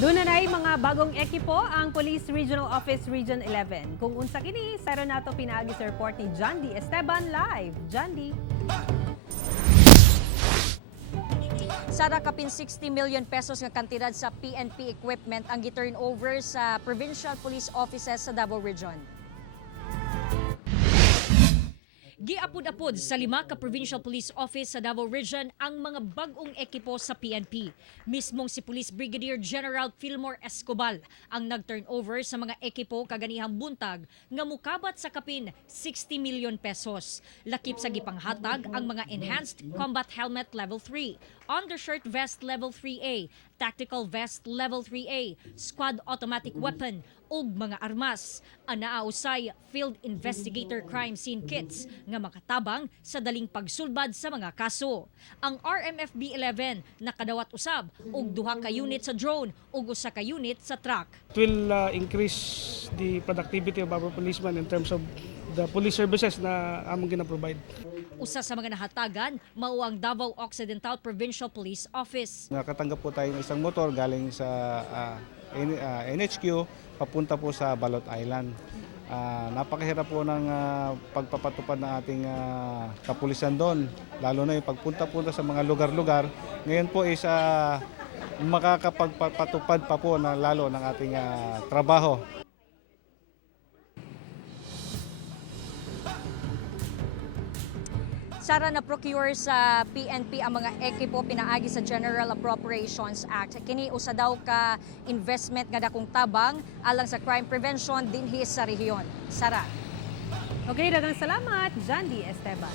Dunay mga bagong ekipo ang Police Regional Office Region 11. Kung unsa kini, saro nato pinaagi sa report ni John D. Esteban live. John D. Sara kapin 60 million pesos nga kantidad sa PNP equipment ang gi-turnover sa Provincial Police Offices sa Davao Region. Giapod-apod sa 5 ka Provincial Police Office sa Davao Region ang mga bag-ong ekipo sa PNP. Mismong si Police Brigadier General Fillmore Escobar ang nag-turnover sa mga ekipo kaganihang buntag nga mukabat sa kapin 60 million pesos. Lakip sa gipanghatag ang mga Enhanced Combat Helmet Level 3, Undershirt Vest Level 3A, Tactical Vest Level 3A, Squad Automatic Weapon, ug mga armas. Anaausay Field Investigator Crime Scene Kits nga makatabang sa daling pagsulbad sa mga kaso. Ang RMFB-11 nakadawat usab og 2 ka unit sa drone ug 1 ka unit sa truck. It will increase the productivity of our policemen in terms of the police services na among gina-provide. Usa sa mga nahatagan mao ang Davao Occidental Provincial Police Office. Nakatanggap po tayo ng isang motor galing sa NHQ papunta po sa Balot Island. Napakahirap po ng pagpapatupad ng ating kapulisan doon, lalo na yung pagpunta-punta sa mga lugar-lugar. Ngayon po is makakapagpatupad pa po na lalo ng ating trabaho. Sara na procure sa PNP ang mga ekipo pinaagi sa General Appropriations Act. Kini usa daw ka investment nga dakong tabang alang sa crime prevention dinhi sa rehiyon. Sara. Okay, daghang salamat, John D. Esteban.